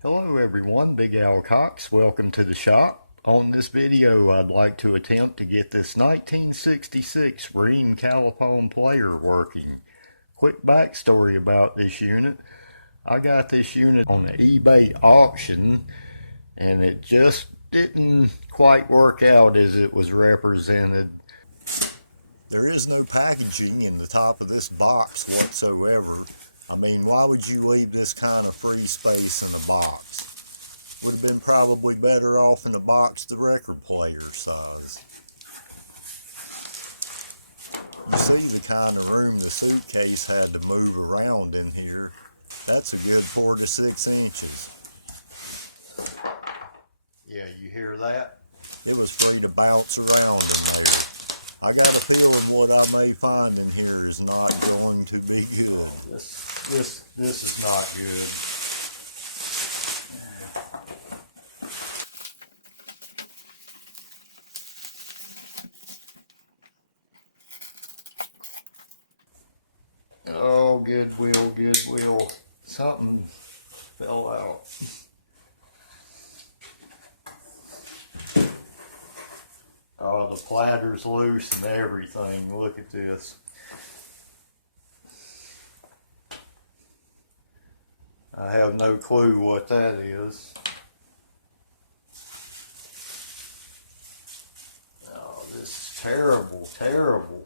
Hello everyone, Big Allen Cox. Welcome to the shop. On this video I'd like to attempt to get this 1966 Rheem Califone player working. Quick backstory about this unit. I got this unit on the eBay auction and it just didn't quite work out as it was represented. There is no packaging in the top of this box whatsoever. I mean, why would you leave this kind of free space in a box? Would have been probably better off in a box the record player size. You see the kind of room the suitcase had to move around in here. That's a good 4 to 6 inches. Yeah, you hear that? It was free to bounce around in there. I got a feeling what I may find in here is not going to be good. This is not good. Oh, Goodwill. Something fell out. Oh, the platter's loose and everything. Look at this. I have no clue what that is. Oh, this is terrible, terrible.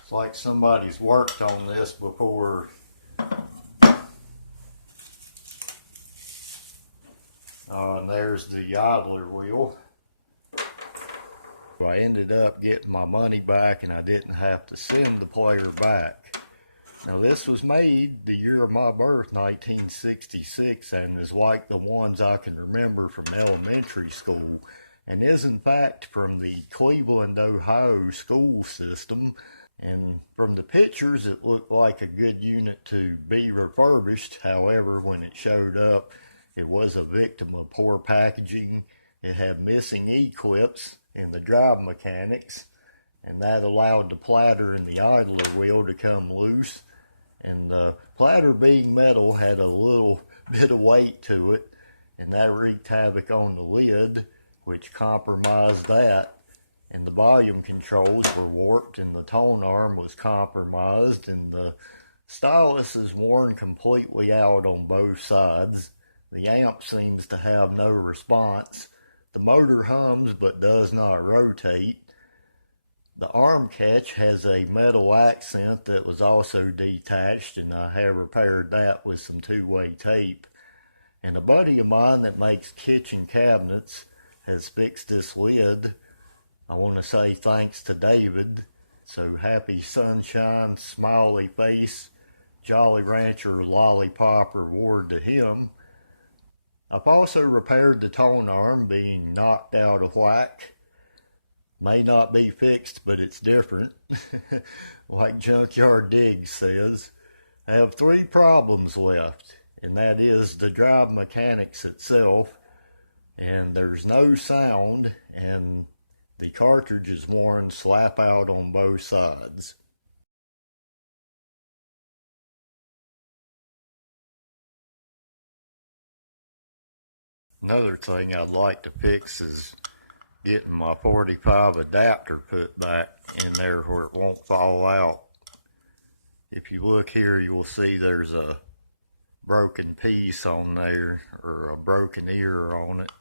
It's like somebody's worked on this before. And there's the idler wheel. I ended up getting my money back and I didn't have to send the player back. Now this was made the year of my birth, 1966, and is like the ones I can remember from elementary school, and is in fact from the Cleveland, Ohio school system. And from the pictures it looked like a good unit to be refurbished. However, when it showed up, it was a victim of poor packaging. It had missing E-clips in the drive mechanics, and that allowed the platter and the idler wheel to come loose. And the platter, being metal, had a little bit of weight to it, and that wreaked havoc on the lid, which compromised that. And the volume controls were warped, and the tone arm was compromised, and the stylus is worn completely out on both sides. The amp seems to have no response. The motor hums but does not rotate. The arm catch has a metal accent that was also detached, and I have repaired that with some two-way tape. And a buddy of mine that makes kitchen cabinets has fixed this lid. I want to say thanks to David. So happy sunshine, smiley face, Jolly Rancher lollipop reward to him. I've also repaired the tone arm being knocked out of whack. May not be fixed, but it's different. Like Junkyard Dig says. I have 3 problems left, and that is the drive mechanics itself, and there's no sound, and the cartridge is worn slap out on both sides. Another thing I'd like to fix is getting my 45 adapter put back in there where it won't fall out. If you look here, you will see there's a broken piece on there, or a broken ear on it.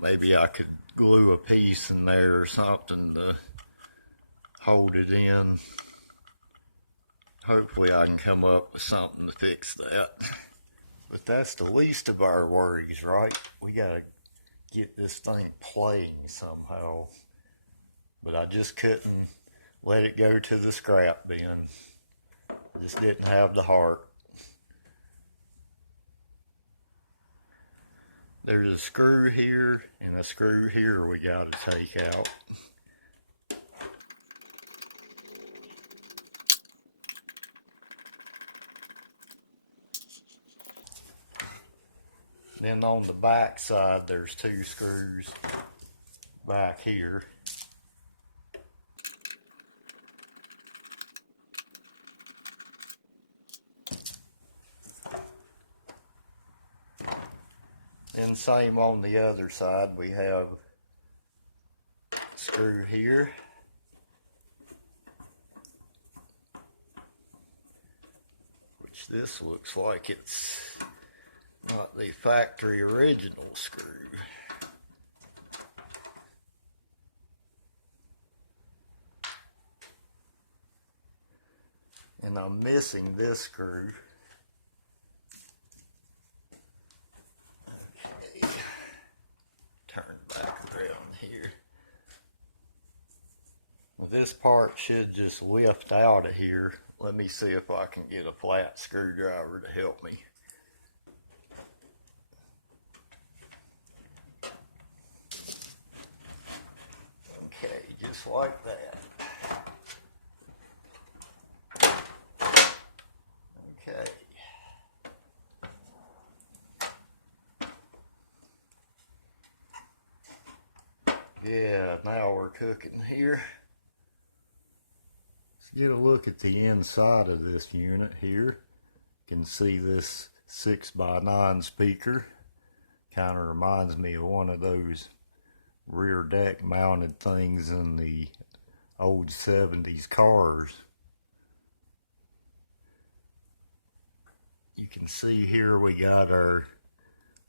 Maybe I could glue a piece in there or something to hold it in. Hopefully I can come up with something to fix that. But that's the least of our worries, right? We gotta get this thing playing somehow. But I just couldn't let it go to the scrap bin. I just didn't have the heart. There's a screw here and a screw here we gotta take out. Then on the back side there's 2 screws. back here. And same on the other side, we have a screw here. Which this looks like it's not the factory original screw. And I'm missing this screw. Okay, turn back around here. Well, this part should just lift out of here. Let me see if I can get a flat screwdriver to help me. Okay, just like that. Okay. Yeah, now we're cooking here. Let's get a look at the inside of this unit here. You can see this 6x9 speaker. Kind of reminds me of one of those rear deck mounted things in the old 70s cars. You can see here we got our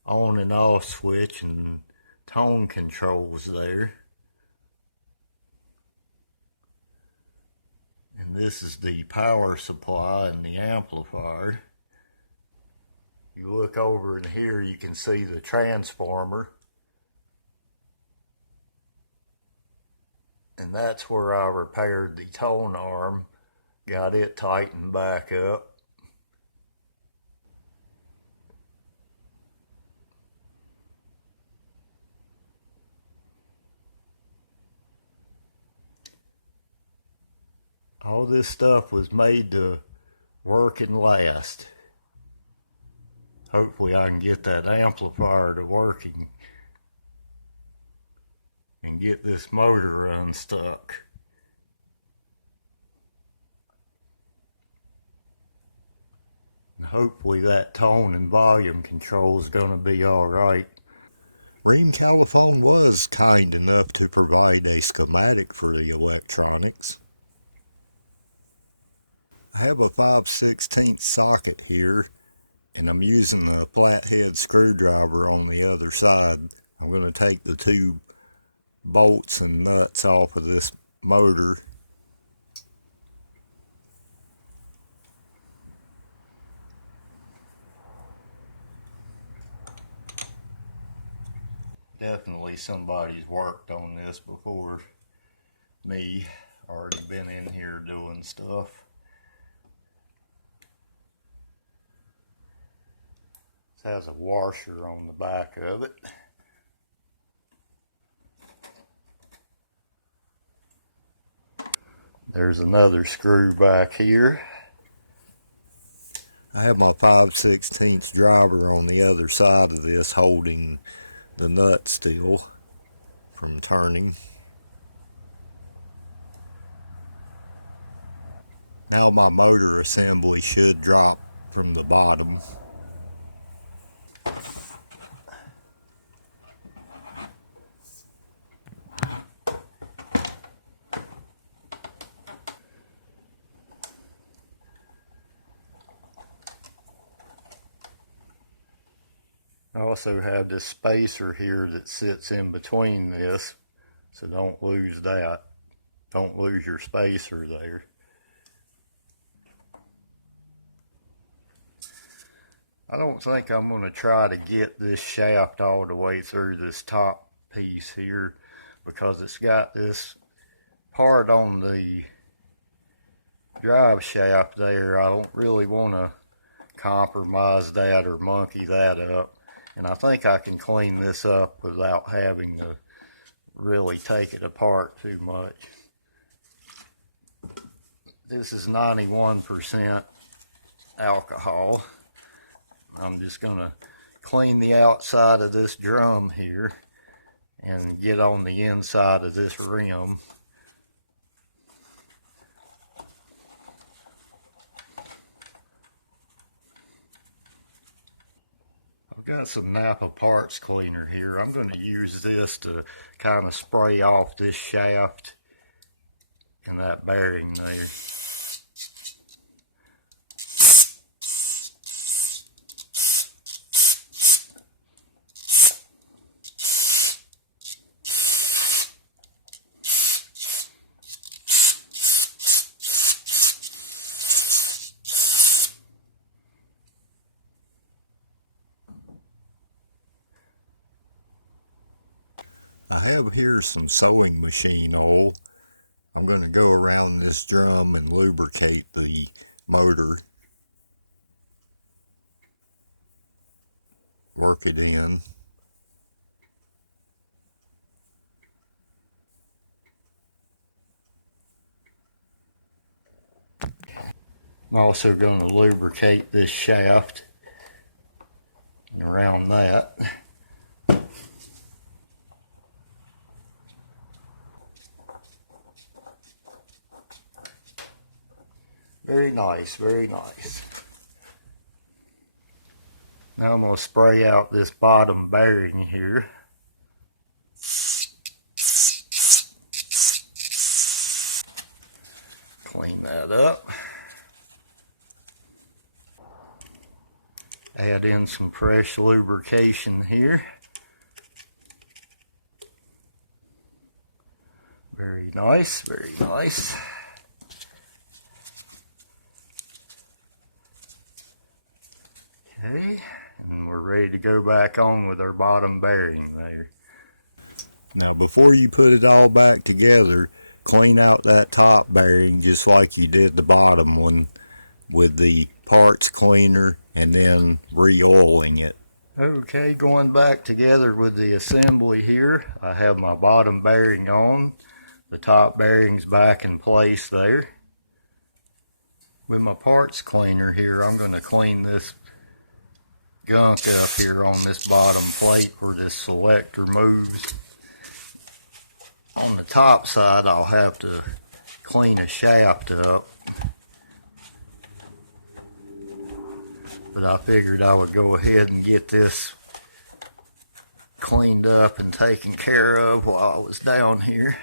on and off switch and tone controls there. And this is the power supply and the amplifier. You look over in here, you can see the transformer. And that's where I repaired the tone arm, got it tightened back up. All this stuff was made to work and last. Hopefully I can get that amplifier to working and get this motor unstuck. And hopefully that tone and volume control is going to be alright. Rheem Califone was kind enough to provide a schematic for the electronics. I have a 5/16 socket here, and I'm using a flathead screwdriver on the other side. I'm going to take the two bolts and nuts off of this motor. Definitely somebody's worked on this before me, already been in here doing stuff. This has a washer on the back of it. There's another screw back here. I have my 5/16 driver on the other side of this holding the nut still from turning. Now my motor assembly should drop from the bottom. I also have this spacer here that sits in between this, so don't lose that. Don't lose your spacer there. I don't think I'm going to try to get this shaft all the way through this top piece here, because it's got this part on the drive shaft there. I don't really want to compromise that or monkey that up. And I think I can clean this up without having to really take it apart too much. This is 91% alcohol. I'm just going to clean the outside of this drum here and get on the inside of this rim. I've got some NAPA parts cleaner here. I'm going to use this to kind of spray off this shaft and that bearing there. I have here some sewing machine oil. I'm going to go around this drum and lubricate the motor. Work it in. I'm also going to lubricate this shaft and around that. Very nice, very nice. Now I'm going to spray out this bottom bearing here. Clean that up. Add in some fresh lubrication here. Very nice, very nice. Okay, and we're ready to go back on with our bottom bearing there. Now before you put it all back together, clean out that top bearing just like you did the bottom one with the parts cleaner and then re-oiling it. Okay, going back together with the assembly here, I have my bottom bearing on, the top bearing's back in place there. With my parts cleaner here, I'm going to clean this gunk up here on this bottom plate where this selector moves. On the top side, I'll have to clean a shaft up, but I figured I would go ahead and get this cleaned up and taken care of while I was down here.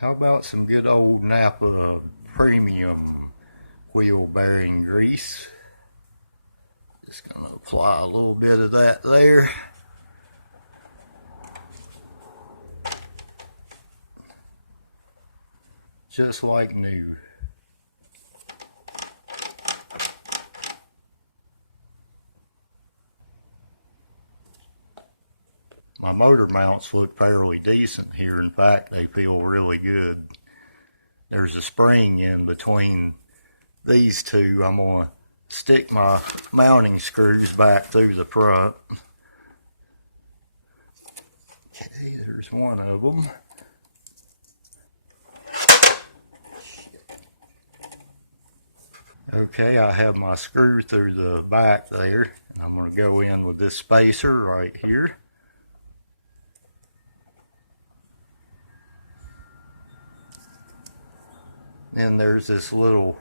How about some good old NAPA premium wheel bearing grease? Just going to apply a little bit of that there. Just like new. My motor mounts look fairly decent here. In fact, they feel really good. There's a spring in between these two. I'm going to stick my mounting screws back through the front. Okay, there's one of them. Okay, I have my screw through the back there, and I'm going to go in with this spacer right here. Then there's this little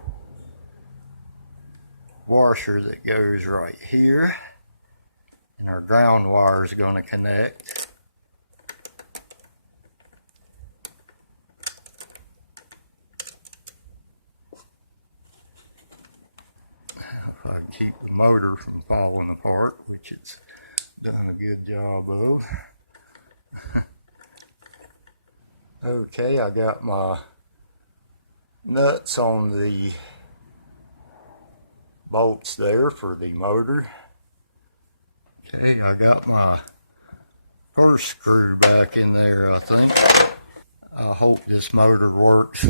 washer that goes right here, and our ground wire is going to connect. If I can keep the motor from falling apart, which it's done a good job of. Okay, I got my nuts on the bolts there for the motor. Okay, I got my first screw back in there, I think. I hope this motor works.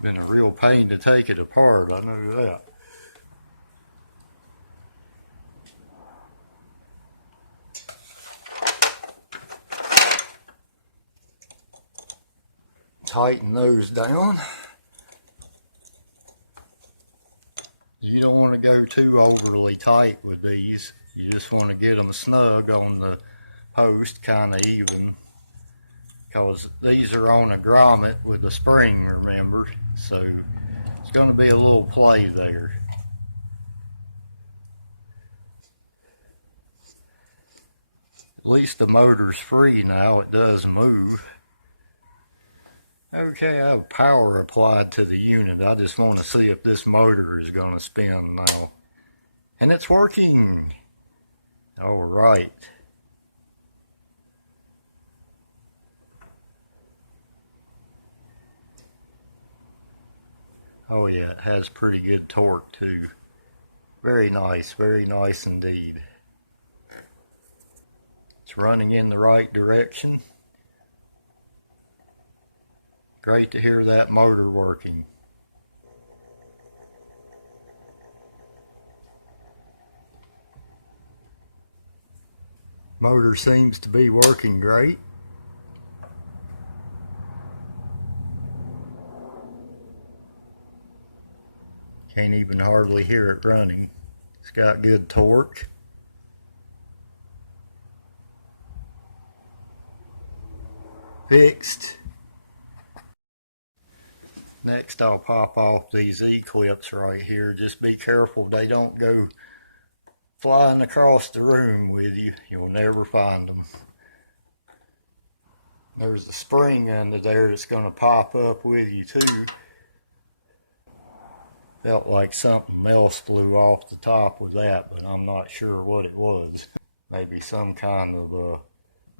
Been a real pain to take it apart, I know that. Tighten those down. You don't want to go too overly tight with these. You just want to get them snug on the post, kind of even, because these are on a grommet with a spring, remember, so it's going to be a little play there. At least the motor's free now, it does move. Okay, I have power applied to the unit. I just want to see if this motor is going to spin now. And it's working! Alright. Oh yeah, it has pretty good torque too. Very nice indeed. It's running in the right direction. Great to hear that motor working. Motor seems to be working great. Can't even hardly hear it running. It's got good torque. Fixed. Next I'll pop off these E-clips right here. Just be careful they don't go flying across the room with you. You'll never find them. There's a spring under there that's going to pop up with you too. Felt like something else flew off the top with that, but I'm not sure what it was. Maybe some kind of a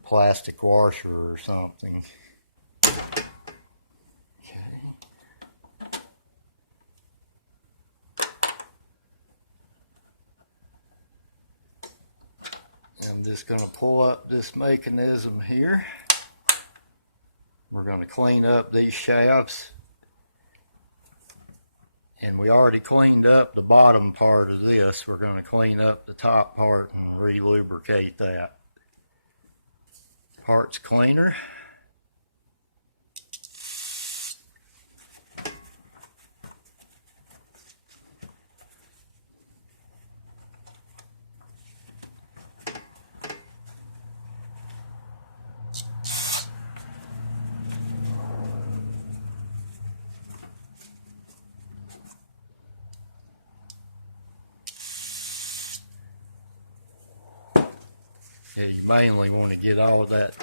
plastic washer or something. I'm just going to pull up this mechanism here. We're going to clean up these shafts. And we already cleaned up the bottom part of this. We're going to clean up the top part and re-lubricate that. Parts cleaner. Yeah, you mainly want to get all that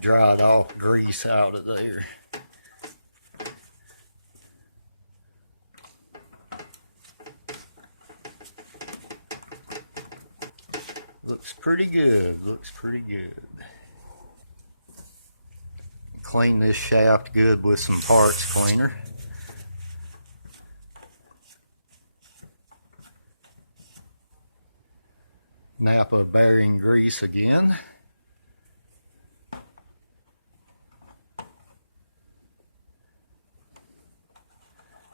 dried off grease out of there. Looks pretty good, looks pretty good. Clean this shaft good with some parts cleaner. NAPA bearing grease again.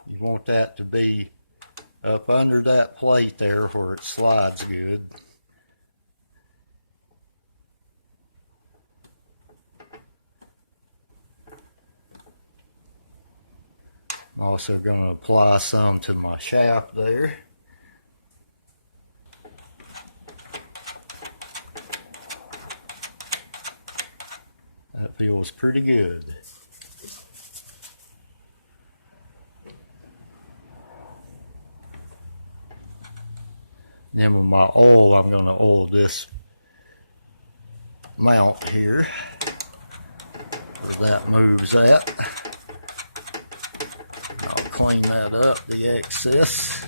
You want that to be up under that plate there where it slides good. I'm also going to apply some to my shaft there. That feels pretty good. Then with my oil, I'm going to oil this mount here, where that moves at. I'll clean that up, the excess.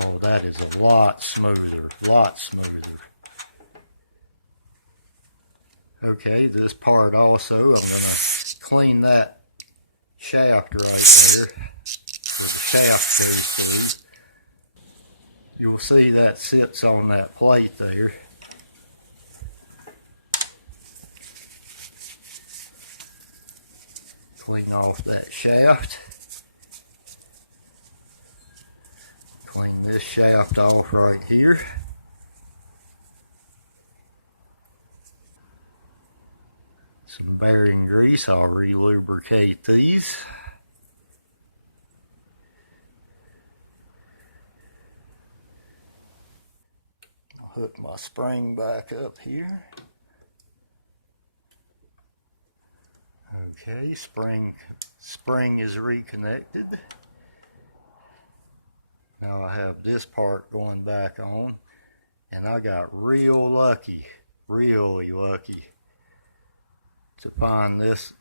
Oh, that is a lot smoother, lot smoother. Okay, this part also, I'm going to clean that shaft right there, where the shaft goes through. You'll see that sits on that plate there. Clean off that shaft. Clean this shaft off right here. some bearing grease. I'll re-lubricate these. I'll hook my spring back up here. Okay, spring is reconnected. Now I have this part going back on, and I got real lucky, really lucky to find this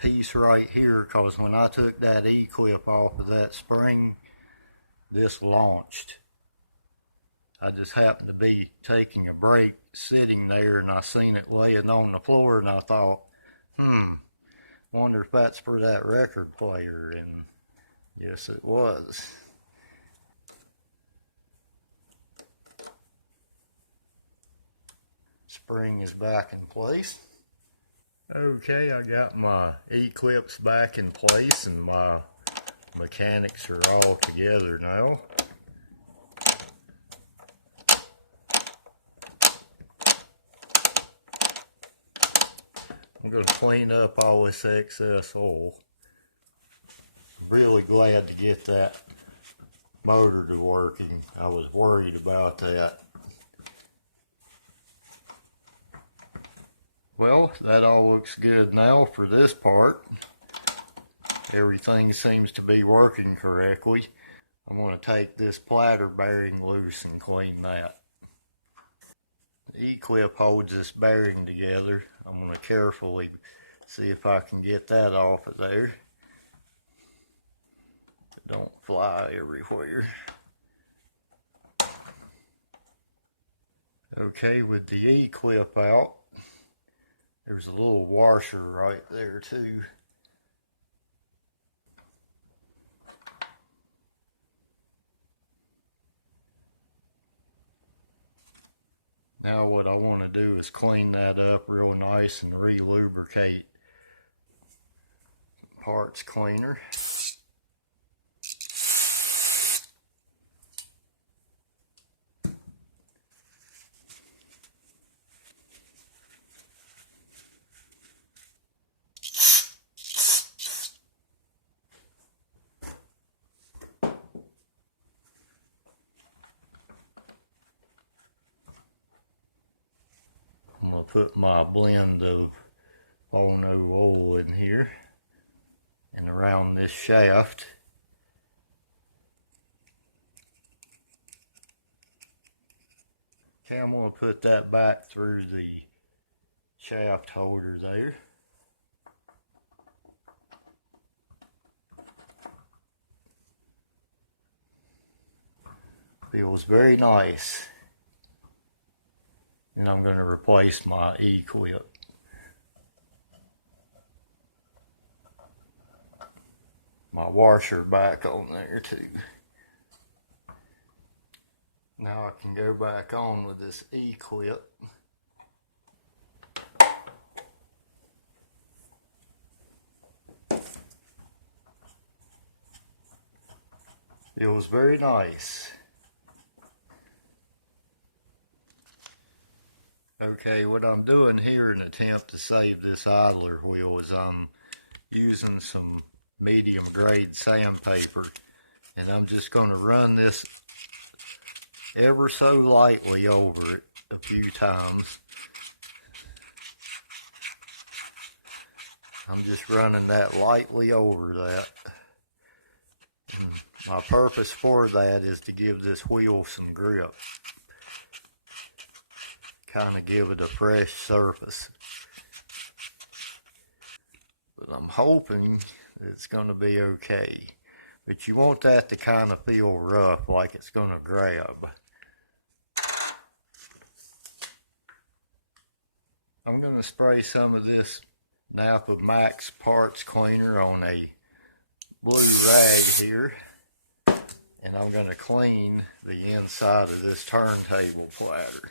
piece right here, because when I took that E-clip off of that spring, this launched. I just happened to be taking a break sitting there, and I seen it laying on the floor, and I thought, wonder if that's for that record player, and yes it was. Spring is back in place. Okay, I got my E-clips back in place and my mechanics are all together now. I'm going to clean up all this excess oil. I'm really glad to get that motor to working. I was worried about that. Well, that all looks good now for this part. Everything seems to be working correctly. I'm going to take this platter bearing loose and clean that. The E-clip holds this bearing together. I'm going to carefully see if I can get that off of there. It don't fly everywhere. Okay, with the E-clip out, there's a little washer right there too. Now what I want to do is clean that up real nice and re-lubricate parts cleaner. Put my blend of Bono oil in here and around this shaft. Okay, I'm going to put that back through the shaft holder there. Feels very nice. And I'm going to replace my E-clip. My washer back on there too. Now I can go back on with this E-clip. Feels very nice. Okay, what I'm doing here in an attempt to save this idler wheel is I'm using some medium grade sandpaper, and I'm just going to run this ever so lightly over it a few times. I'm just running that lightly over that. And my purpose for that is to give this wheel some grip. Kind of give it a fresh surface. But I'm hoping it's going to be okay. But you want that to kind of feel rough, like it's going to grab. I'm going to spray some of this NAPA Max parts cleaner on a blue rag here. And I'm going to clean the inside of this turntable platter.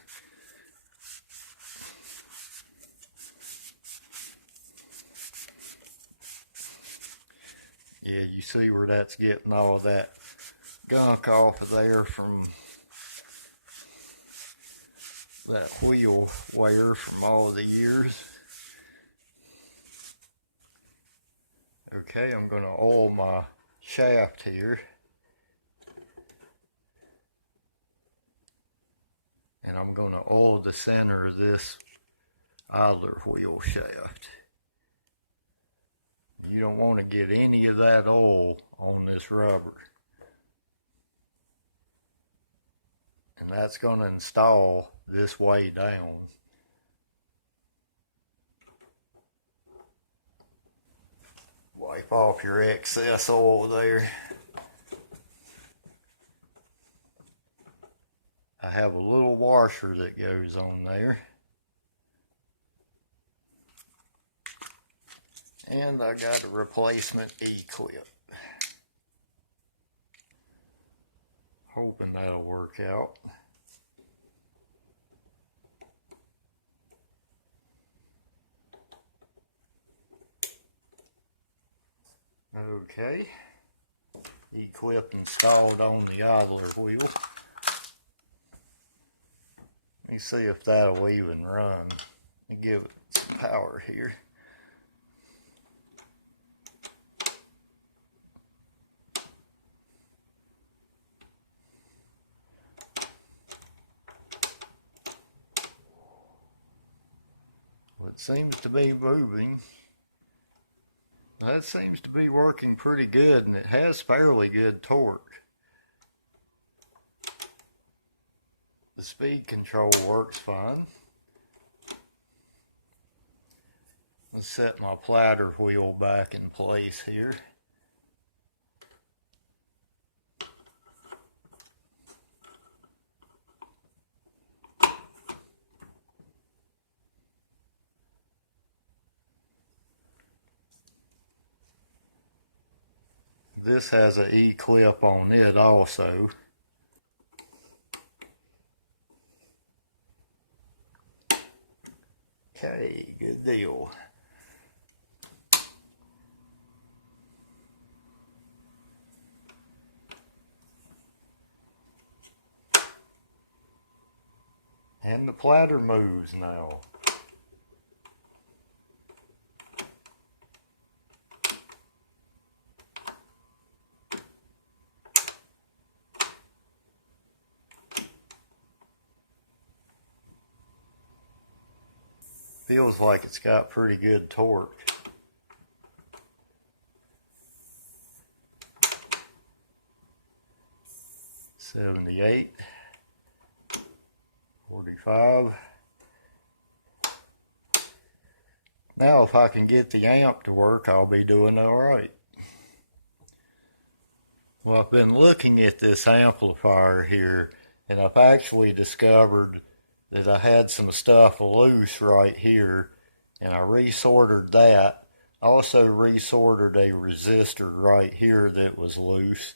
Yeah, you see where that's getting all of that gunk off of there from that wheel wear from all of the years. Okay, I'm going to oil my shaft here. And I'm going to oil the center of this idler wheel shaft. You don't want to get any of that oil on this rubber. And that's going to install this way down. Wipe off your excess oil there. I have a little washer that goes on there. And I got a replacement E-clip. Hoping that'll work out. Okay. E-clip installed on the idler wheel. Let me see if that'll even run. Let me give it some power here. Well, it seems to be moving. That seems to be working pretty good, and it has fairly good torque. The speed control works fine. Let's set my platter wheel back in place here. This has an E-clip on it also. Okay, good deal. And the platter moves now. Feels like it's got pretty good torque. $78, $45. Now if I can get the amp to work, I'll be doing alright. Well, I've been looking at this amplifier here, and I've actually discovered that I had some stuff loose right here, and I resorted that. I also resorted a resistor right here that was loose,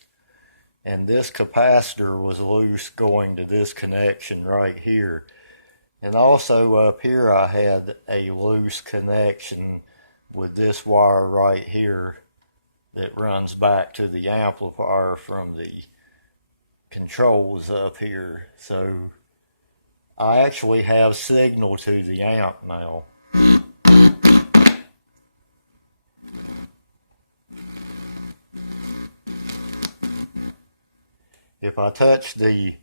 and this capacitor was loose going to this connection right here. And also up here I had a loose connection with this wire right here that runs back to the amplifier from the controls up here. So I actually have signal to the amp now. If I touch the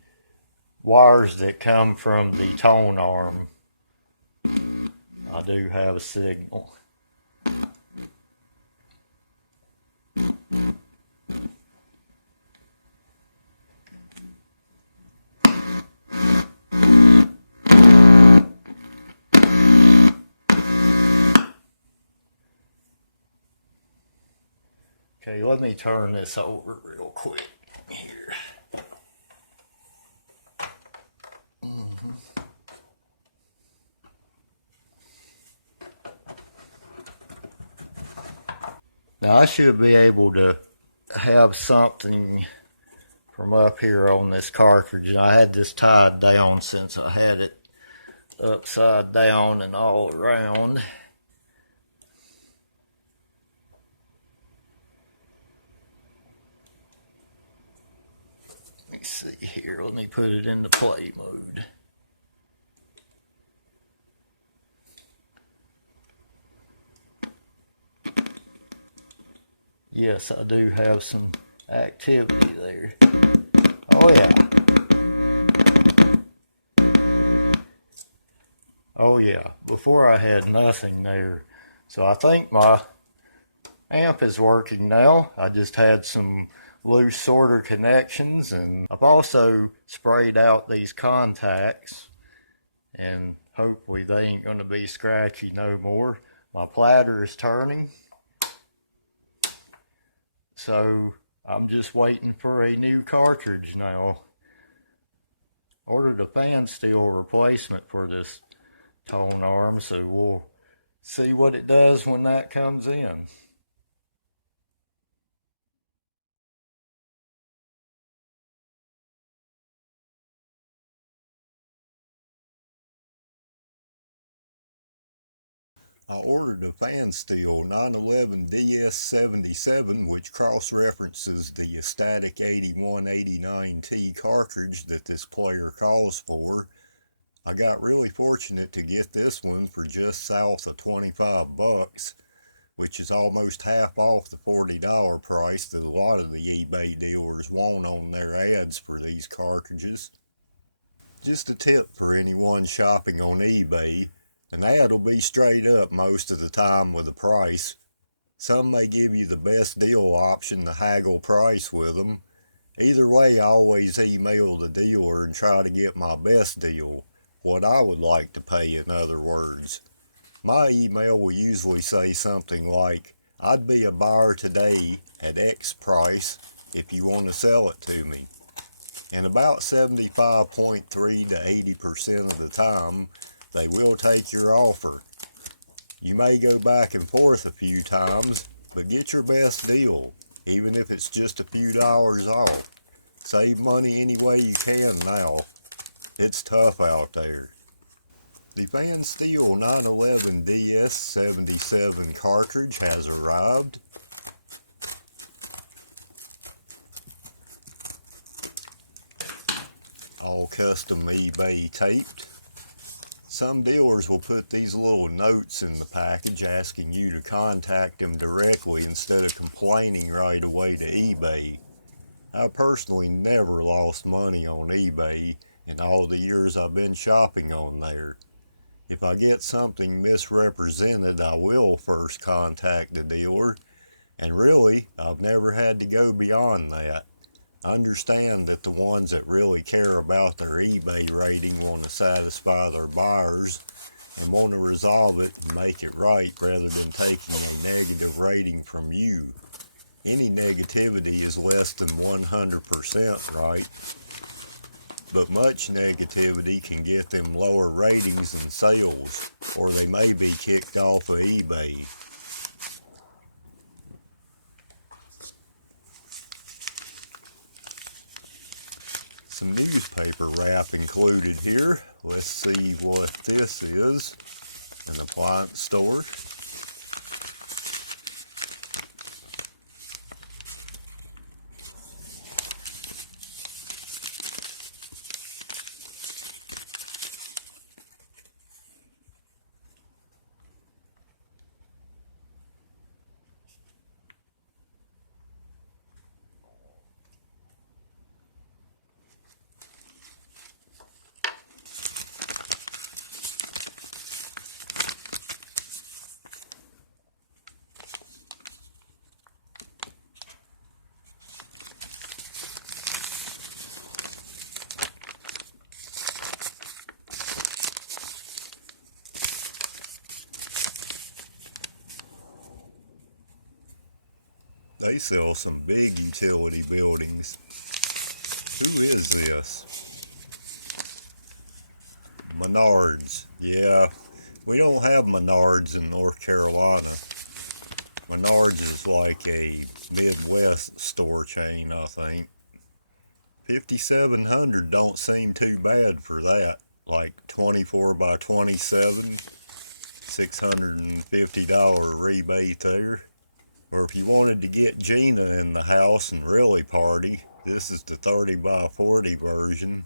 wires that come from the tone arm, I do have a signal. Okay, let me turn this over real quick here. Now I should be able to have something from up here on this cartridge. I had this tied down since I had it upside down and all around. Let me see here, let me put it into play mode. Yes, I do have some activity there. Oh yeah. Oh yeah. Before I had nothing there. So I think my amp is working now. I just had some loose sorter connections, and I've also sprayed out these contacts, and hopefully they ain't going to be scratchy no more. My platter is turning, so I'm just waiting for a new cartridge now. Ordered a Pfanstiehl replacement for this tone arm, so we'll see what it does when that comes in. I ordered a Pfanstiehl 911 DS77, which cross-references the static 8189T cartridge that this player calls for. I got really fortunate to get this one for just south of 25 bucks, which is almost half off the $40 price that a lot of the eBay dealers want on their ads for these cartridges. Just a tip for anyone shopping on eBay, an ad will be straight up most of the time with a price. Some may give you the best deal option to haggle price with them. Either way, I always email the dealer and try to get my best deal, what I would like to pay in other words. My email will usually say something like, I'd be a buyer today at X price if you want to sell it to me. And about 75.3 to 80% of the time, they will take your offer. You may go back and forth a few times, but get your best deal, even if it's just a few dollars off. Save money any way you can now. It's tough out there. The Pfanstiehl 911 DS77 cartridge has arrived. All custom eBay taped. Some dealers will put these little notes in the package asking you to contact them directly instead of complaining right away to eBay. I personally never lost money on eBay in all the years I've been shopping on there. If I get something misrepresented, I will first contact the dealer, and really, I've never had to go beyond that. I understand that the ones that really care about their eBay rating want to satisfy their buyers and want to resolve it and make it right rather than taking a negative rating from you. Any negativity is less than 100% right, but much negativity can get them lower ratings and sales, or they may be kicked off of eBay. Some newspaper wrap included here. Let's see what this is. An appliance store. They sell some big utility buildings. Who is this? Menards. Yeah, we don't have Menards in North Carolina. Menards is like a Midwest store chain, I think. 5,700 don't seem too bad for that. Like 24 by 27, $650 rebate there. Or if you wanted to get Gina in the house and really party, this is the 30 by 40 version.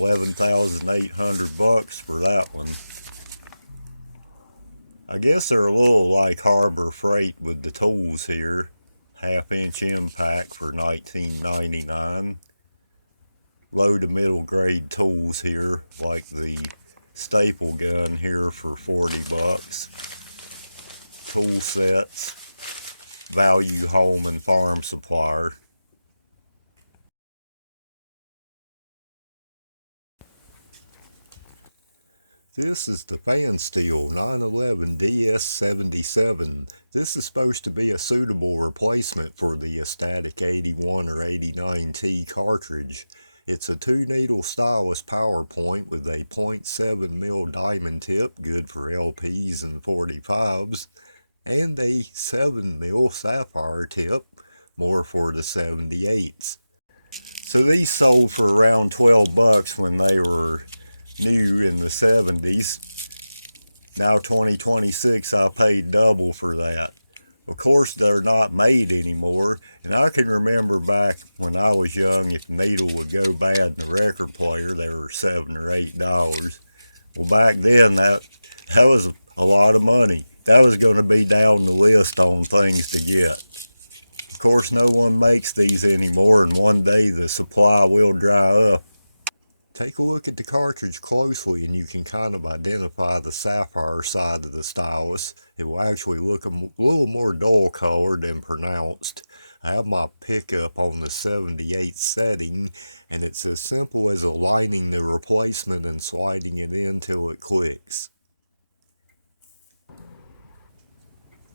11,800 bucks for that one. I guess they're a little like Harbor Freight with the tools here. half-inch impact for $19.99. Low to middle grade tools here, like the staple gun here for $40. Tool sets, Value Home and Farm Supplier. This is the Pfanstiehl 911 DS77. This is supposed to be a suitable replacement for the static 81 or 89T cartridge. It's a 2-needle Stylus power point with a 0.7mm diamond tip, good for LPs and 45s, and a 7mm sapphire tip, more for the 78s. So these sold for around $12 when they were new in the 70s. Now 2026 I paid double for that. Of course they're not made anymore, and I can remember back when I was young, if the needle would go bad in the record player, they were $7 or $8. Well, back then that was a lot of money. That was going to be down the list on things to get. Of course no one makes these anymore, and one day the supply will dry up. Take a look at the cartridge closely and you can kind of identify the sapphire side of the Stylus. It will actually look a little more dull colored and pronounced. I have my pickup on the 78 setting, and it's as simple as aligning the replacement and sliding it in till it clicks.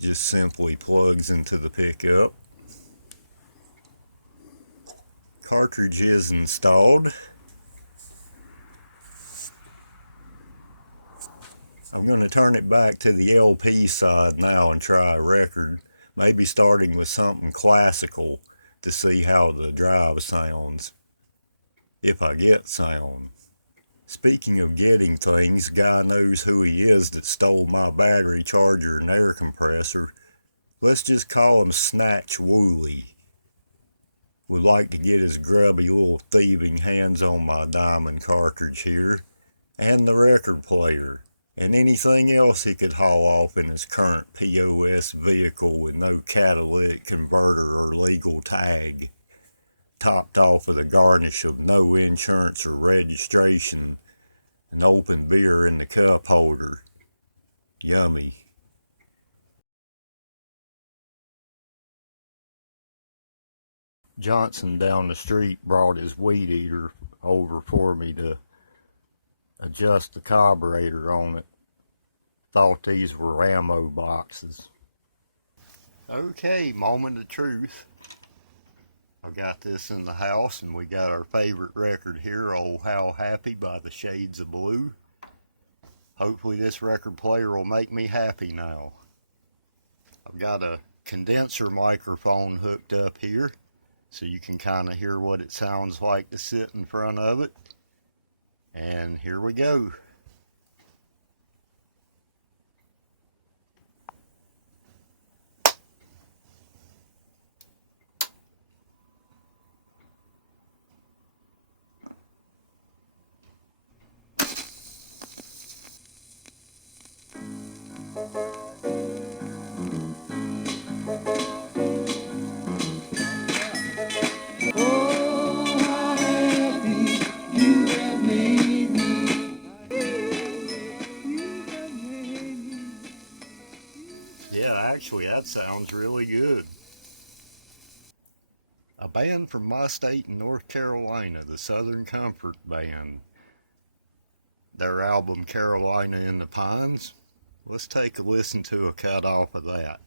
Just simply plugs into the pickup. Cartridge is installed. I'm going to turn it back to the LP side now and try a record, maybe starting with something classical to see how the drive sounds, if I get sound. Speaking of getting things, guy knows who he is that stole my battery charger and air compressor. Let's just call him Snatch Wooly. Would like to get his grubby little thieving hands on my diamond cartridge here, and the record player, and anything else he could haul off in his current POS vehicle with no catalytic converter or legal tag, topped off with a garnish of no insurance or registration, and open beer in the cup holder. Yummy. Johnson down the street brought his weed eater over for me to adjust the carburetor on it. Thought these were ammo boxes. Okay, moment of truth. I've got this in the house, and we got our favorite record here, Old How Happy by the Shades of Blue. Hopefully this record player will make me happy now. I've got a condenser microphone hooked up here, so you can kind of hear what it sounds like to sit in front of it. And here we go. Actually, that sounds really good. A band from my state in North Carolina, the Southern Comfort Band. Their album, Carolina in the Pines. Let's take a listen to a cut off of that.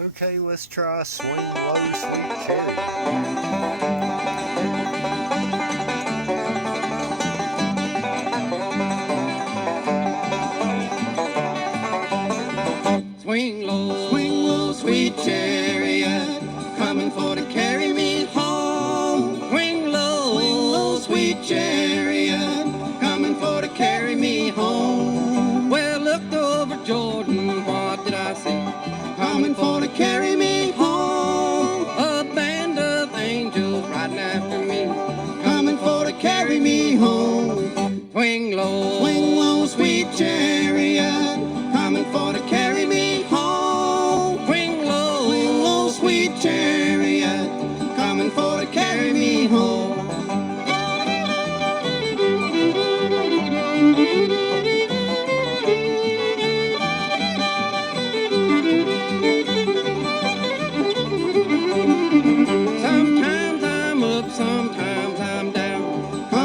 Okay, let's try Swing Low, Sweet Cherry. Swing low, sweet chariot, coming for to carry me home. Swing low, sweet chariot, coming for to carry me home. Well, looked over Jordan, what did I see? Coming for to carry me home. A band of angels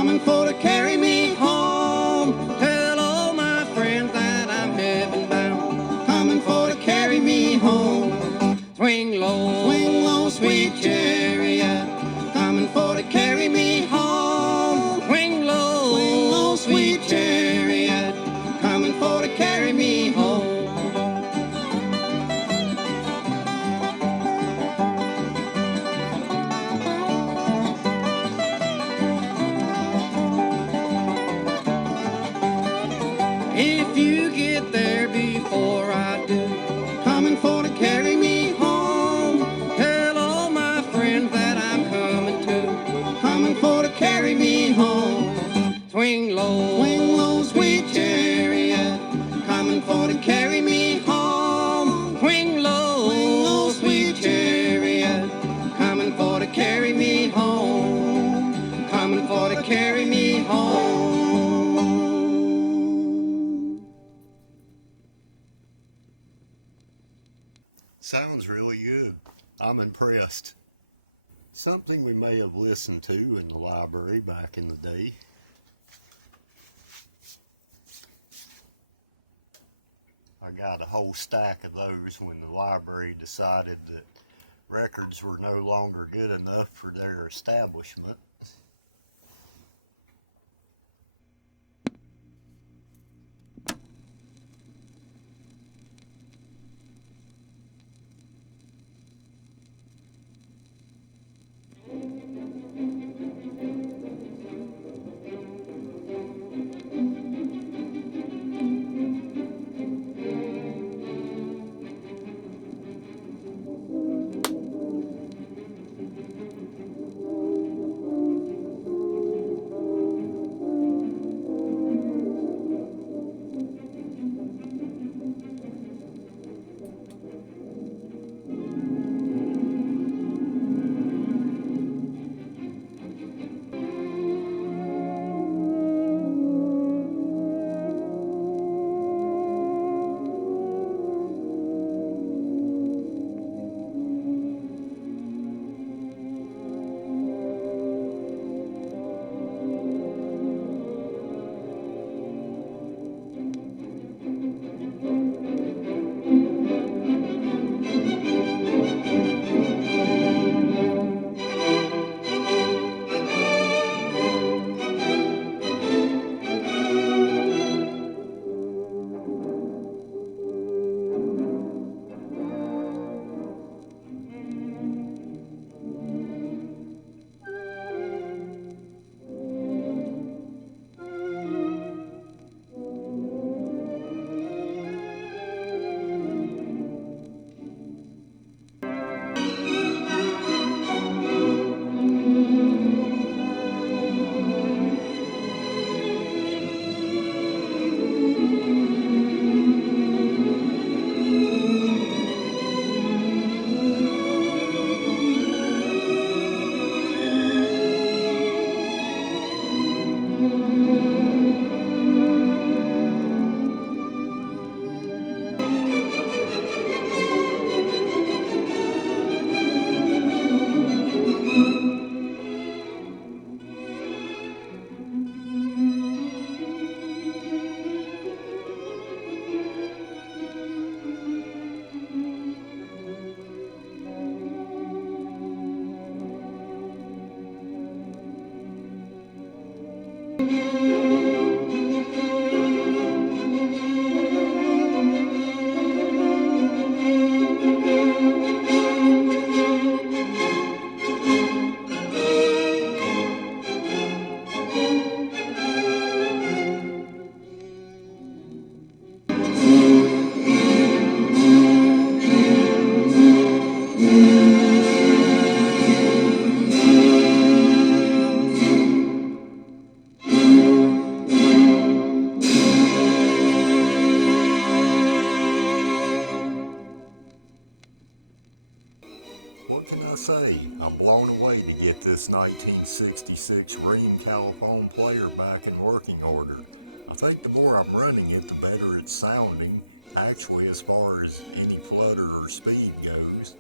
coming for to carry me home. Tell all my friends that I'm heaven bound, coming for to carry me home. Swing low, sweet chariot, coming for to carry me home. Swing low, sweet chariot, coming for to carry me home. If you get there before I do, coming for to carry me home. Tell all my friends that I'm coming too, coming for to carry me home. Swing low, sweet chariot, coming for to carry me home. Swing low, sweet chariot, coming for to carry me home, coming for to carry me home. Sounds really good. I'm impressed. Something we may have listened to in the library back in the day. I got a whole stack of those when the library decided that records were no longer good enough for their establishment. Say, I'm blown away to get this 1966 Rheem Califone player back in working order. I think the more I'm running it, the better it's sounding, actually as far as any flutter or speed goes.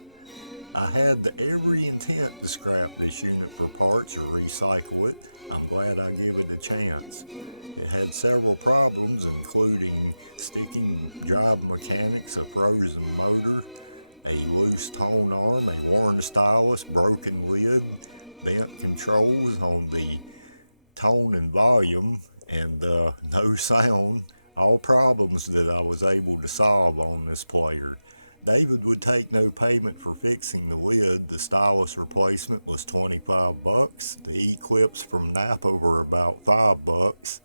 I had every intent to scrap this unit for parts or recycle it. I'm glad I gave it a chance. It had several problems, including sticking job mechanics, a frozen motor, a loose tone arm, a worn stylus, broken lid, bent controls on the tone and volume, and no sound. All problems that I was able to solve on this player. David would take no payment for fixing the lid. The stylus replacement was $25. The E-clips from NAPA were about $5.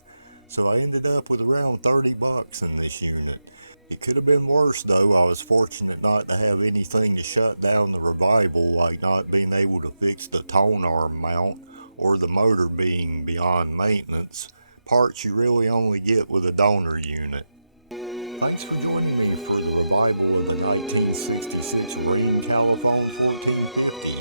So I ended up with around $30 in this unit. It could have been worse though. I was fortunate not to have anything to shut down the revival, like not being able to fix the tone arm mount or the motor being beyond maintenance. Parts you really only get with a donor unit. Thanks for joining me for the revival of the 1966 Rheem Califone 1450.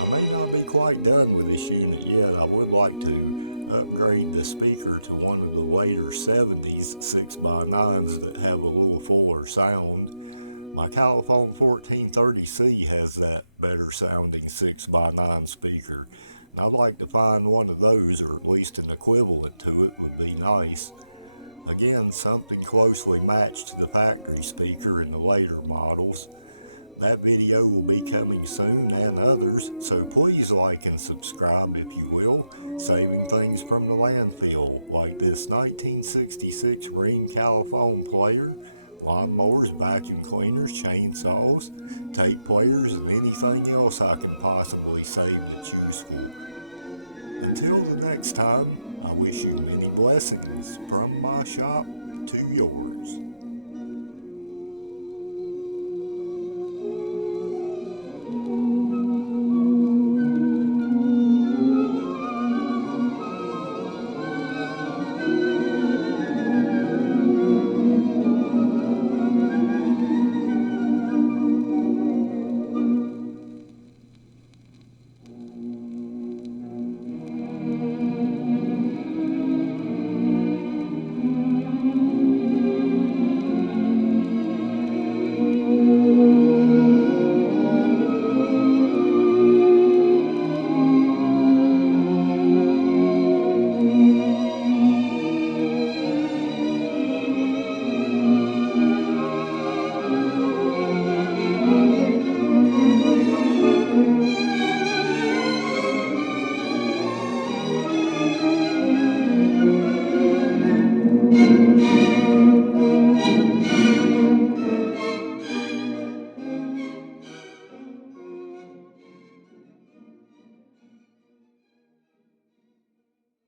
I may not be quite done with this unit yet. I would like to upgrade the speaker to one of the later 70s 6x9s that have a little fuller sound. My Califone 1430C has that better sounding 6x9 speaker. And I'd like to find one of those, or at least an equivalent to it would be nice. Again, something closely matched to the factory speaker in the later models. That video will be coming soon, and others, so please like and subscribe if you will. Saving things from the landfill, like this 1966 Rheem Califone player, lawnmowers, vacuum cleaners, chainsaws, tape players, and anything else I can possibly save that's useful. Until the next time, I wish you many blessings from my shop to yours.